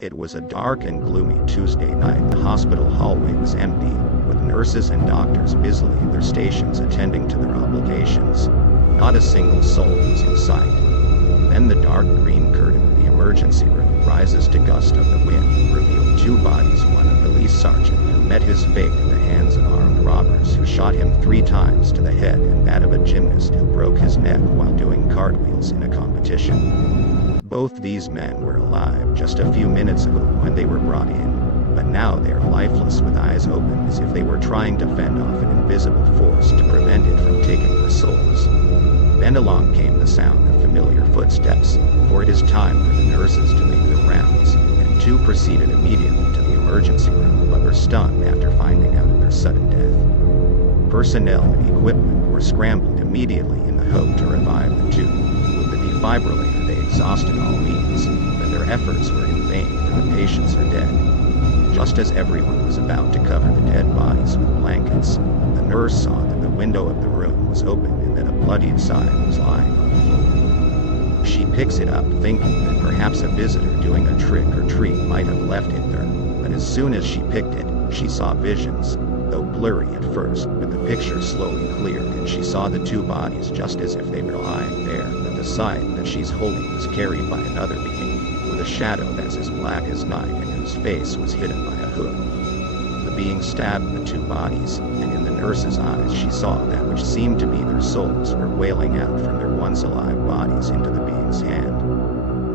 It was a dark and gloomy Tuesday night. The hospital hallway was empty, with nurses and doctors busily at their stations attending to their obligations. Not a single soul was in sight. Then the dark green curtain of the emergency room rises to gust of the wind, revealed two bodies, one a police sergeant who met his fate at the hands of armed robbers who shot him 3 times to the head, and that of a gymnast who broke his neck while doing cartwheels in a competition. Both these men were alive just a few minutes ago when they were brought in, but now they are lifeless with eyes open as if they were trying to fend off an invisible force to prevent it from taking their souls. Then along came the sound of familiar footsteps, for it is time for the nurses to make their rounds, and 2 proceeded immediately to the emergency room but were stunned after finding out of their sudden death. Personnel and equipment were scrambled immediately in the hope to revive the 2. With the defibrillator they exhausted all means, but their efforts were in vain, for the patients are dead. Just as everyone was about to cover the dead bodies with blankets, the nurse saw that the window of the room was open and that a bloodied side was lying on the floor. She picks it up, thinking that perhaps a visitor doing a trick or treat might have left it there, but as soon as she picked it, she saw visions, though blurry at first, but the picture slowly cleared and she saw the 2 bodies just as if they were lying there, but the side that she's holding was carried by another being, with a shadow that's as black as night and whose face was hidden by a hood. The being stabbed the 2 bodies, and in the nurse's eyes she saw that which seemed to be their souls were wailing out from their once alive bodies into the being's hand.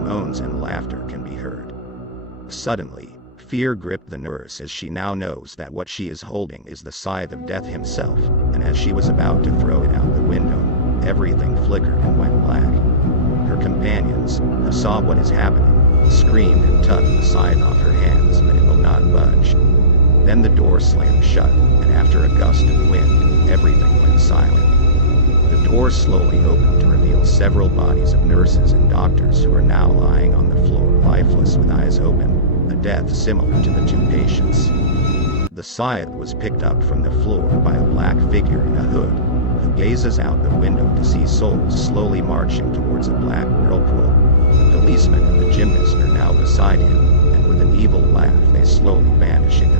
Moans and laughter can be heard. Suddenly, fear gripped the nurse as she now knows that what she is holding is the scythe of death himself, and as she was about to throw it out the window, everything flickered and went black. Her companions, who saw what is happening, screamed and tugged the scythe off her hands, but it will not budge. Then the door slammed shut, and after a gust of wind, everything went silent. The door slowly opened to reveal several bodies of nurses and doctors who are now lying on the floor lifeless with eyes open, a death similar to the 2 patients. The scythe was picked up from the floor by a black figure in a hood, who gazes out the window to see souls slowly marching towards a black whirlpool. The policeman and the gymnast are now beside him, and with an evil laugh they slowly vanish into